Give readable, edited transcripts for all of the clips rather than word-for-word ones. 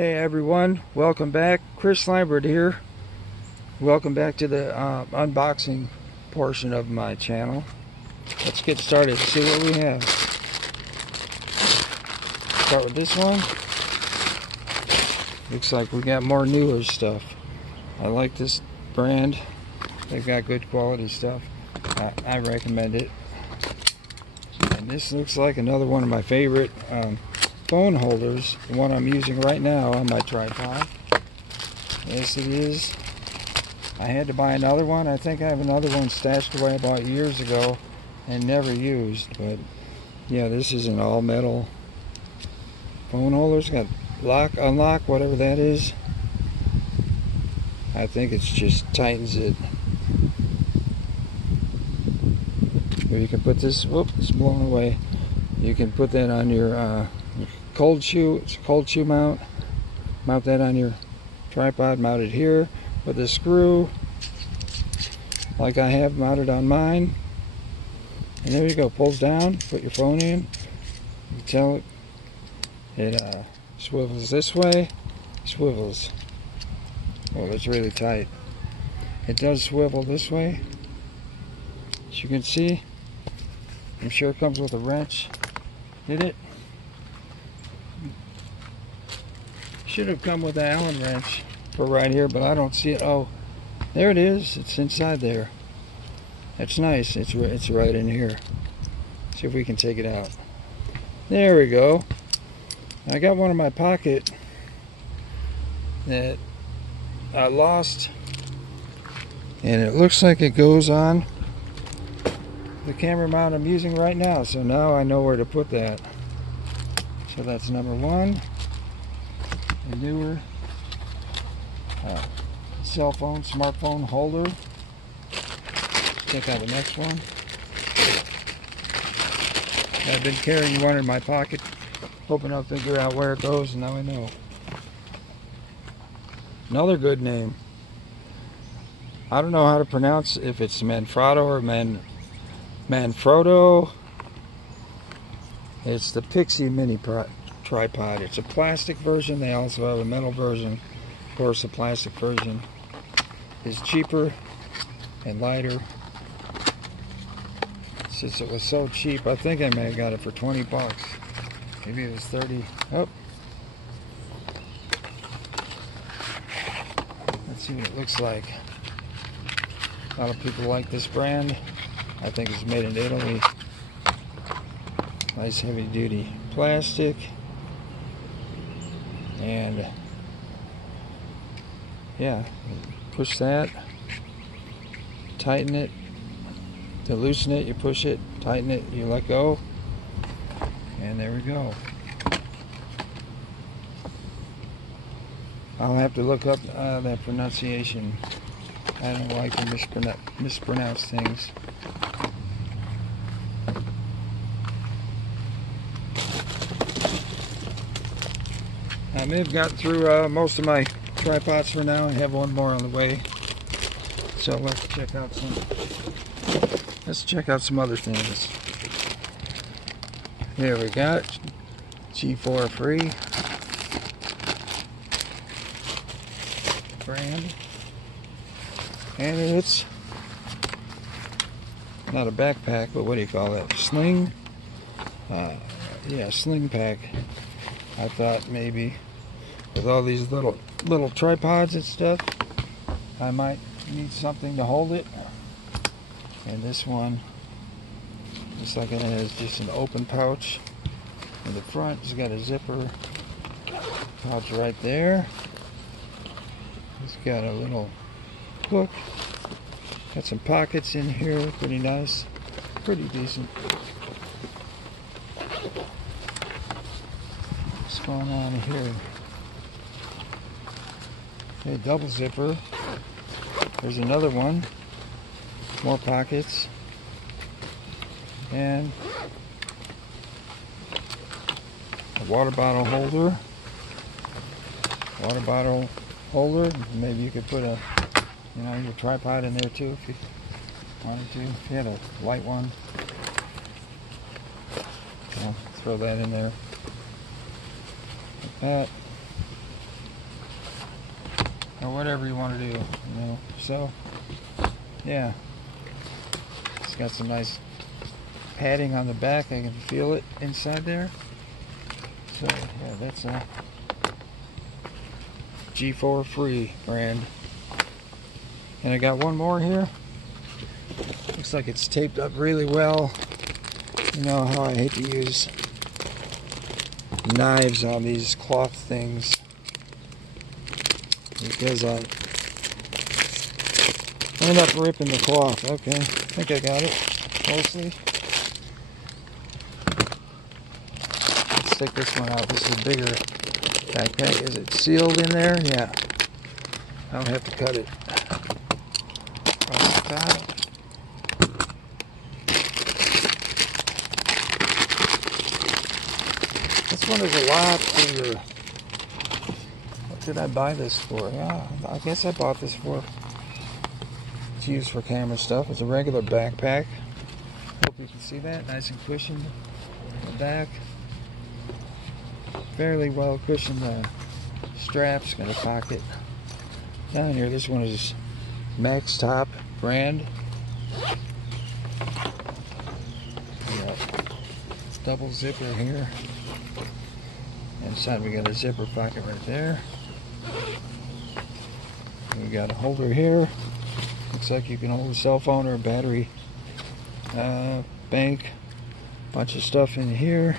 Hey everyone, welcome back. Chris Lambert here. Welcome back to the unboxing portion of my channel. Let's get started, see what we have. Start with this one. Looks like we got more newer stuff. I like this brand. They've got good quality stuff. I recommend it. And this looks like another one of my favorite phone holders, the one I'm using right now on my tripod. Yes, it is. I had to buy another one. I think I have another one stashed away about years ago and never used, but yeah, this is an all metal phone holder. It's got lock, unlock, whatever that is. I think it's just tightens it. Or you can put this, whoop, it's blown away. You can put that on your cold shoe. It's a cold shoe mount. Mount that on your tripod, mount it here with a screw like I have mounted on mine. And there you go, pulls down, put your phone in. You tell it swivels this way, swivels. Oh, that's really tight. It does swivel this way, as you can see. I'm sure it comes with a wrench. Did it? Should have come with an Allen wrench for right here, but I don't see it. Oh, there it is. It's inside there. That's nice. It's right in here. See if we can take it out. There we go. I got one in my pocket that I lost, and it looks like it goes on the camera mount I'm using right now, so now I know where to put that. So that's number one. A newer cell phone, smartphone holder. Check out the next one. I've been carrying one in my pocket, hoping I'll figure out where it goes, and now I know. Another good name. I don't know how to pronounce if it's Manfrotto or Manfrotto. It's the Pixie Mini tripod. It's a plastic version. They also have a metal version. Of course, the plastic version is cheaper and lighter. Since it was so cheap, I think I may have got it for 20 bucks. Maybe it was 30. Oh. Let's see what it looks like. A lot of people like this brand. I think it's made in Italy. Nice heavy duty plastic. And yeah, push that, tighten it. To loosen it, you push it, tighten it, you let go, and there we go. I'll have to look up that pronunciation. I don't like to mispronounce things. I may have gotten through most of my tripods for now. I have one more on the way, so let's check out some other things. Here we got G4 Free brand, and it's not a backpack, but what do you call that? Sling? Yeah, sling pack. I thought maybe with all these little tripods and stuff, I might need something to hold it. And this one looks like it has just an open pouch in the front. It's got a zipper pouch right there. It's got a little hook. Got some pockets in here. Pretty nice. Pretty decent. What's going on here? Okay, double zipper. There's another one. More pockets. And a water bottle holder. Maybe you could put your tripod in there too if you wanted to. If you had a light one, throw that in there like that. or whatever you want to do, you know. So yeah, it's got some nice padding on the back. I can feel it inside there. So yeah, that's a G4 Free brand. And I got one more here. Looks like it's taped up really well. You know how I hate to use knives on these cloth things, because I end up ripping the cloth. Okay, I think I got it mostly. Let's take this one out. This is a bigger backpack. Is it sealed in there? Yeah. I don't have to cut it across the top. This one is a lot bigger. What did I buy this for? Yeah, I guess I bought this for, it's used for camera stuff. It's a regular backpack. Hope you can see that. Nice and cushioned in the back. Fairly well cushioned straps. Got a pocket down here. This one is Max Top brand. Got double zipper here. Inside we got a zipper pocket right there. We got a holder here. Looks like you can hold a cell phone or a battery bank. Bunch of stuff in here.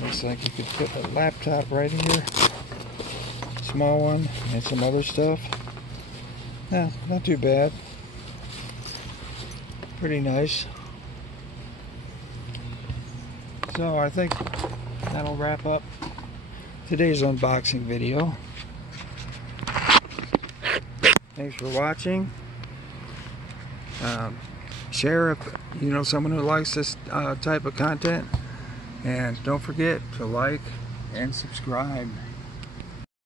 Looks like you could put a laptop right here. Small one, and some other stuff. Yeah, not too bad. Pretty nice. So I think that'll wrap up today's unboxing video. Thanks for watching. Share if you know someone who likes this type of content. And don't forget to like and subscribe.